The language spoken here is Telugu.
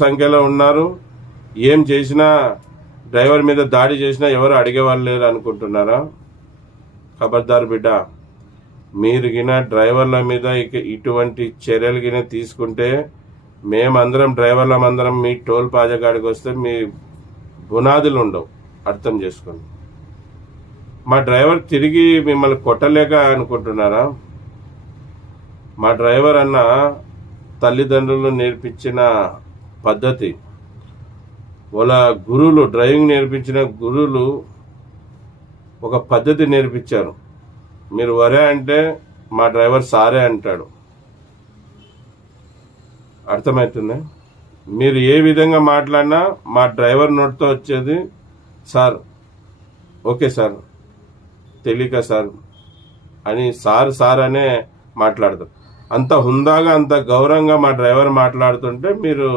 సంఖ్యలో ఉన్నారు. ఏం చేసినా డ్రైవర్ మీద దాడి చేసినా ఎవరు అడిగేవాళ్ళు లేరు అనుకుంటున్నారా? ఖబర్దార్ బిడ్డ, మీరు గిన డ్రైవర్ల మీద ఇటువంటి చర్యలు గిన తీసుకుంటే మేమందరం డ్రైవర్లమందరం మీ టోల్ పాజగాడికి వస్తే మీ బునాదులు ఉండవు. అర్థం చేసుకోండి. మా డ్రైవర్ తిరిగి మిమ్మల్ని కొట్టలేక అనుకుంటున్నారా? మా డ్రైవర్ అన్న తల్లిదండ్రులు నేర్పించిన పద్ధతి, వాళ్ళ గురువులు, డ్రైవింగ్ నేర్పించిన గురువులు ఒక పద్ధతి నేర్పించారు. మీరు వరే అంటే మా డ్రైవర్ సారే అంటాడు. అర్థమవుతుందా? మీరు ఏ విధంగా మాట్లాడినా మా డ్రైవర్ నోటితో వచ్చేది సార్, ఓకే సార్, తెలియక సార్ అని సార్ అనే మాట్లాడతారు. అంత హుందాగా అంత గౌరవంగా మా డ్రైవర్ మాట్లాడుతుంటే మీరు